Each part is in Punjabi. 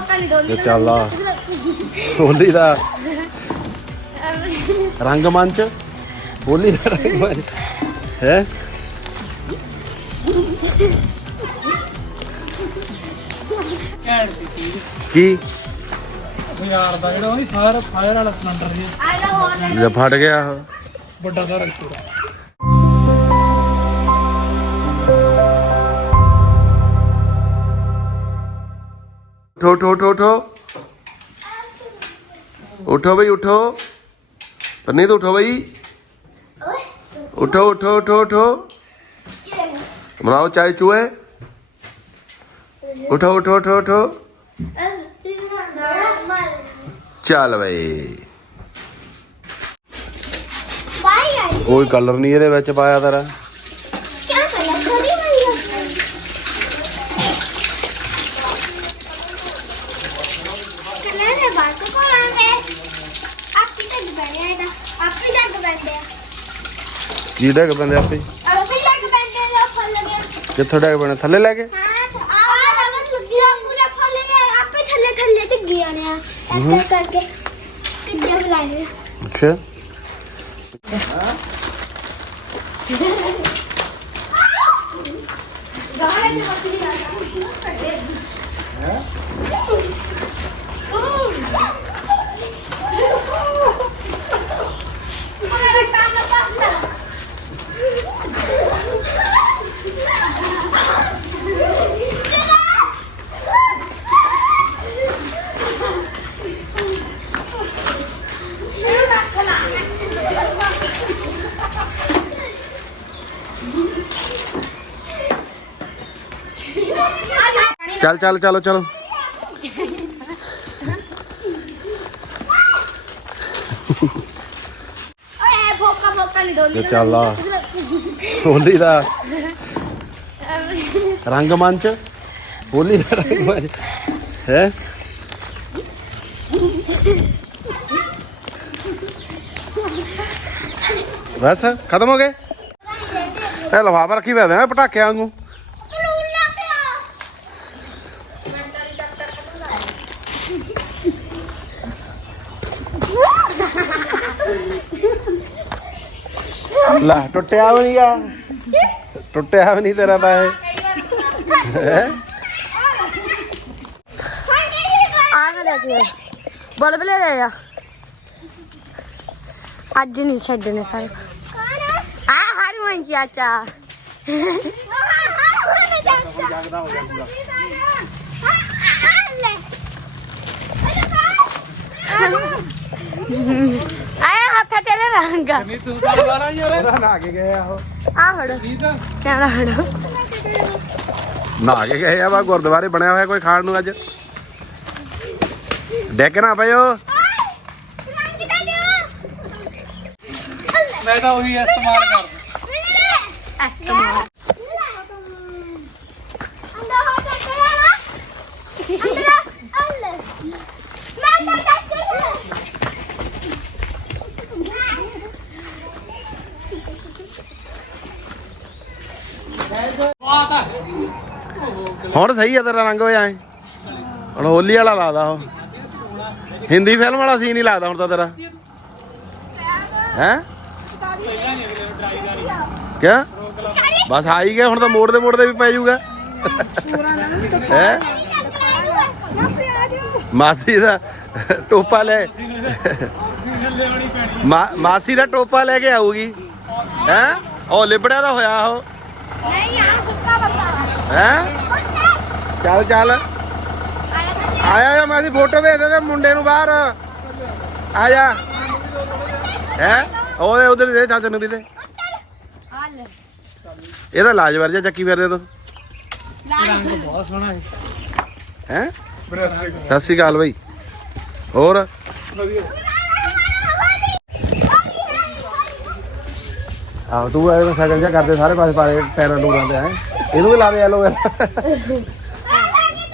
ਬੋਕਾ ਨਹੀਂ ਡੋਲੀ ਤੇ ਚੱਲ ਆ। ਹੋਲੀ ਦਾ ਰੰਗਮੰਚ ਹੋਲੀ ਦਾ ਰੰਗਮੰਚ ਹੈ? ਕੀ? ਬਾਜ਼ਾਰ ਦਾ ਜਿਹੜਾ ਉਹ ਨਹੀਂ ਫਾਇਰ ਫਾਇਰ ਵਾਲਾ ਸਿਲੰਡਰ ਸੀ। ਆ ਜਾ ਹੋਰ ਜੇ ਫਟ ਗਿਆ ਉਹ। ਵੱਡਾ ਦਾ ਰੈਕਟਰ ਉਠੋ ਉਠੋ ਉਠੋ ਉਠੋ ਉਠੋ ਬਈ ਉਠੋ ਪੰਨੇ ਤੋਂ ਉਠੋ ਬਈ ਉਠੋ ਉਠੋ ਉਠੋ ਉਠੋ ਬਣਾਓ ਚਾਹ ਚੂਹੇ ਉਠੋ ਉਠੋ ਉਠੋ ਉਠੋ ਚੱਲ ਬਈ ਕੋਈ ਕਲਰ ਨਹੀਂ ਇਹਦੇ ਵਿੱਚ ਪਾਇਆ ਤੇਰਾ ਕੋ ਲਾਂਗੇ ਆਪੀ ਤੱਕ ਬਣੇ ਇਹਦਾ ਆਪੀ ਤੱਕ ਬੰਦੇ ਕੀ ਡੈਗ ਬੰਦੇ ਆਪੇ ਆਪੀ ਤੱਕ ਬੰਦੇ ਦਾ ਫਲ ਗਿਆ ਕਿੱਥੋਂ ਡੈਗ ਬਣੇ ਥੱਲੇ ਲੈ ਕੇ ਹਾਂ ਆ ਬਸ ਲੱਗਿਆ ਪੂਰਾ ਫਲ ਗਿਆ ચાલ ચાલો ચાલો ચાલો ਡੋਲੀ ਤੇ ਚੱਲ ਆ। ਹੋਲੀ ਦਾ ਰੰਗਮੰਚ ਹੋਲੀ ਦਾ ਰੰਗਮੰਚ ਹੈ? ਬਸ ਖਤਮ ਹੋ ਗਏ? ਇਹ ਲਫਾਫਾ ਰੱਖੀ ਪਿਆ ਦੇ ਪਟਾਕਿਆਂ ਵਾਂਗੂ। ਲੈ ਟੁੱਟਿਆ ਵੀ ਨਹੀਂ ਗਾ ਟੁੱਟਿਆ ਵੀ ਨਹੀਂ ਤੇਰਾ ਤਾਂ ਇਹ ਹੈਂ? ਆ ਨਾ ਲੈ ਕੇ ਬਲਬ ਲੈ ਲੈ ਆ ਅੱਜ ਨਹੀਂ ਛੱਡਣੇ ਸਾਰੇ ਆ ਹਰਮਨ ਚਾਚਾ ਆਏ ਹੱਥ ਤੇਰੇ ਰੰਗ। ਨਹੀਂ ਤੂੰ ਤਾਂ ਗਾਣਾ ਯਾਰ। ਉਹਦਾ ਨਹਾ ਕੇ ਗਏ ਆ ਉਹ। ਆ ਹੜੋ ਠੀਕ ਆ। ਕਿਹੜਾ ਹੜੋ ਨਹਾ ਕੇ ਗਏ ਆ ਵਾ ਗੁਰਦੁਆਰੇ ਬਣਿਆ ਹੋਇਆ ਕੋਈ ਖਾਣ ਨੂੰ ਅੱਜ। ਡੈਕ ਨਾ ਪਇਓ ਮੈਂ ਤਾਂ ਉਹੀ ਇਸਤੇਮਾਲ ਕਰਦਾ। ਹੁਣ ਸਹੀ ਆ ਤੇਰਾ ਰੰਗ ਹੋਇਆ ਐ। ਹੁਣ ਹੋਲੀ ਵਾਲਾ ਲੱਗਦਾ ਉਹ। ਹਿੰਦੀ ਫਿਲਮ ਵਾਲਾ ਸੀਨ ਹੀ ਲੱਗਦਾ ਹੁਣ ਤਾਂ ਤੇਰਾ। ਹੈ? ਕਿਆ? ਬਸ ਆ ਹੀ ਗਿਆ ਹੁਣ ਤਾਂ ਮੋੜ ਦੇ ਮੋੜ ਦੇ ਵੀ ਪੈ ਜਾਊਗਾ। ਹੈ? ਮਾਸੀ ਦਾ ਟੋਪਾ ਲੈ। ਮਾਸੀ ਦਾ ਟੋਪਾ ਲੈ ਕੇ ਆਊਗੀ। ਹੈ? ਉਹ ਲਿਬੜਿਆ ਦਾ ਹੋਇਆ ਉਹ। ਹੈ? ਚੱਲ ਚੱਲ। ਆਇਆ ਜਾ ਮੈਂ ਫੋਟੋ ਭੇਜ ਦੇ ਮੁੰਡੇ ਨੂੰ ਬਾਹਰ। ਆ ਜਾ। ਹੈ? ਉਹਦੇ ਉਧਰ ਦੇ, ਚਾਚਾ ਨੂੰ ਵੀ ਦੇ। ਇਹਦਾ ਲਾਜਵਾਰ ਜਾਂ ਚੱਕੀ ਫਿਰਦੇ ਤੂੰ। ਬਹੁਤ ਸੋਹਣਾ ਹੈ? ਹੈ ਸਤਿ ਸ਼੍ਰੀ ਅਕਾਲ ਬਾਈ। ਹੋਰ? ਵਧੀਆ ਤੂੰ ਐਵੇਂ ਸਾਈਕਲ ਜਿਹਾ ਕਰਦੇ, ਸਾਰੇ ਪਾਸੇ ਪਾਰੇ ਟਾਇਰਾਂ ਟੂਰਾਂ ਤੇ, ਹੈ? ਇਹਨੂੰ ਵੀ ਲਾ ਦੇ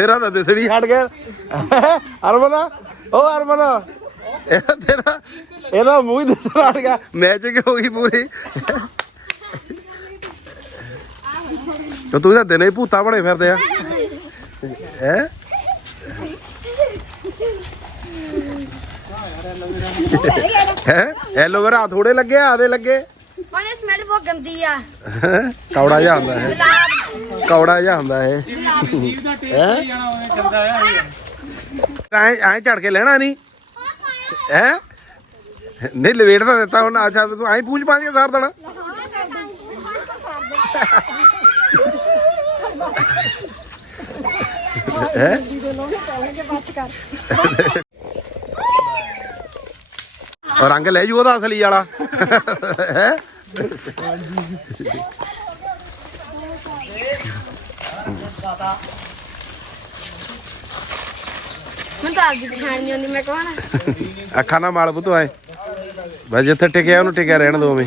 ਤੇਰਾ ਤਾਂ ਦਿਸੜੀ ਹਟ ਗਿਆ। ਅਰਮਨ ਓ ਅਰਮਨ ਇਹ ਤੇਰਾ ਇਹਦਾ ਮੂੰਹ ਹੀ ਦਿਸਣ ਹਟ ਗਿਆ। ਮੈਚਿੰਗ ਹੋ ਗਈ ਪੂਰੀ। ਤੋ ਤੂੰ ਤਾਂ ਦਿਨੇ ਹੀ ਭੂਤਾ ਬਣੇ ਫਿਰਦੇ ਆ। ਹੈ? ਹੈ? ਐਲੋਵੇਰਾ ਥੋੜੇ ਲੱਗੇ ਆਦੇ ਲੱਗੇ? ਉਹਨੇ ਸਮੈਲ ਬਹੁਤ ਗੰਦੀ ਆ। ਹੈਂ? ਕੌੜਾ ਜਿਹਾ ਹੁੰਦਾ ਹੈ। ਕੌੜਾ ਜਿਹਾ ਹੁੰਦਾ ਹੈ ਜੀਵ ਦਾ ਟੇਸਟ ਹੀ? ਐ ਐ ਝੜ ਕੇ ਲੈਣਾ ਨਹੀਂ? ਹੈ? ਨਹੀਂ ਲਵੇਟ ਤਾਂ ਦਿੱਤਾ ਹੁਣ। ਅੱਛਾ ਤੂੰ ਐਂ ਪੂਛ ਪਾ ਕੇ ਸਾਰ ਦੇਣਾ ਹੈ? ਰੰਗ ਲੈ ਜੂ ਉਹਦਾ ਅਸਲੀ ਵਾਲਾ। ਹੈ? ਮੈਂ ਤਾਂ ਆਪਦੀ ਪਛਾਣ ਨਹੀਂ ਹੁੰਦੀ ਮੈਂ ਕੌਣ ਅੱਖਾਂ ਨਾਲ ਮਾਲ ਪੁੱਤੋ ਐ ਬਸ ਜਿੱਥੇ ਟਿਕਿਆ ਉਹਨੂੰ ਟਿਕਿਆ ਰਹਿਣ ਦੋ ਮੈਂ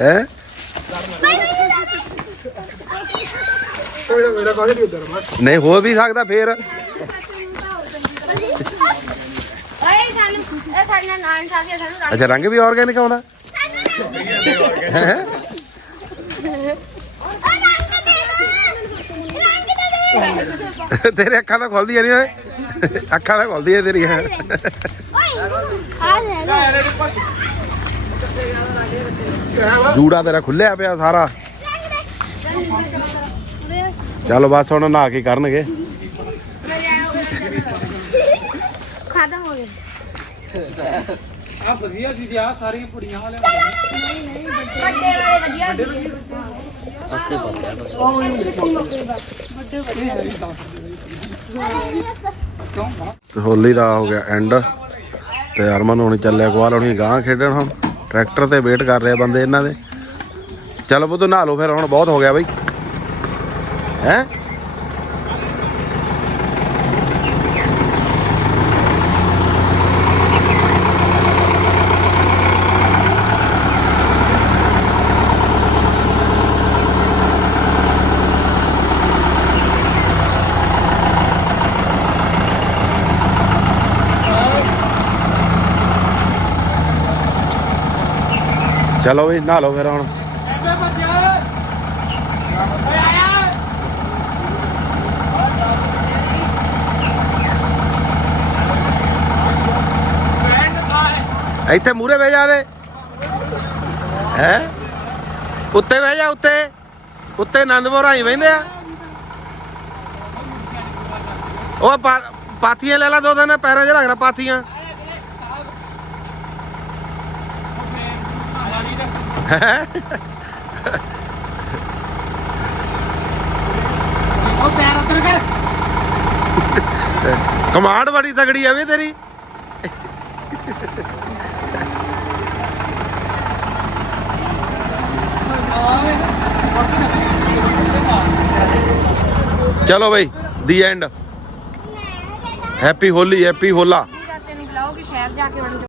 ਹੈ? ਨਹੀਂ ਹੋ ਵੀ ਸਕਦਾ ਫੇਰ। ਓਏ ਸਾਨੂੰ ਇਹ ਸਾਡੇ ਨਾਲ ਨਾਨ ਸਾਫੀ ਸਾਨੂੰ ਰੰਗ ਅੱਛਾ ਰੰਗ ਵੀ ਆਰਗੈਨਿਕ ਆਉਂਦਾ? ਤੇਰੇ ਅੱਖਾਂ ਤਾਂ ਖੁੱਲਦੀਆਂ ਨਹੀਂ ਓਏ ਅੱਖਾਂ ਤਾਂ ਖੁੱਲਦੀਆਂ ਤੇਰੀਆਂ ਜੂੜਾ ਤੇਰਾ ਖੁੱਲਿਆ ਪਿਆ ਸਾਰਾ ਚਲੋ ਬਸ ਹੁਣ ਨਹਾ ਕੇ ਕਰਨਗੇ ਖਤਮ ਹੋ ਗਿਆ ਆ ਵਧੀਆ ਸੀ ਜੀ ਆ ਸਾਰੀਆਂ ਕੁੜੀਆਂ ਵਾਲੇ ਵੱਡੇ ਵਾਲੇ ਵਧੀਆ ਸੀ। ਤੇ ਹੋਲੀ ਦਾ ਹੋ ਗਿਆ ਐਂਡ ਤੇ ਅਰਮਨ ਹੁਣ ਚੱਲਿਆ ਗਵਾਲ ਹੁਣੀ ਗਾਂ ਖੇਡਣ ਹੁਣ। ਟਰੈਕਟਰ ਤੇ ਵੇਟ ਕਰ ਰਹੇ ਬੰਦੇ ਇਹਨਾਂ ਦੇ। ਚਲੋ ਬੁੱਧ ਨਹਾ ਲਓ ਫਿਰ ਹੁਣ ਬਹੁਤ ਹੋ ਗਿਆ ਬਈ। ਹੈ? ਚਲੋ ਵੀ, ਨਹਾ ਲਓ ਫਿਰ ਹੁਣ। ਇੱਥੇ ਮੂਰੇ ਬਹਿ ਜਾ ਦੇ ਹੈ? ਉੱਤੇ ਬਹਿ ਜਾ ਉੱਤੇ। ਉੱਤੇ ਆਨੰਦਪੁਰ ਆਈ ਬਹਿੰਦੇ ਆ। ਉਹ ਪਾ- ਪਾਥੀਆਂ ਲੈ ਲਾ ਦੋ ਦਿਨ ਪੈਰਾਂ 'ਚ ਰੱਖਣਾ ਪਾਥੀਆਂ। ਉਹ ਪੈਰ ਉੱਤਰ ਕਰ। ਕਮਾਂਡ ਬੜੀ ਤਗੜੀ ਆ ਵੇ ਤੇਰੀ। ਚਲੋ ਬਈ the end happy Holi happy Hola ਰਾਤੇ ਨੂੰ ਬੁਲਾਓ ਕਿ ਸ਼ਹਿਰ ਜਾ ਕੇ ਵੜਨ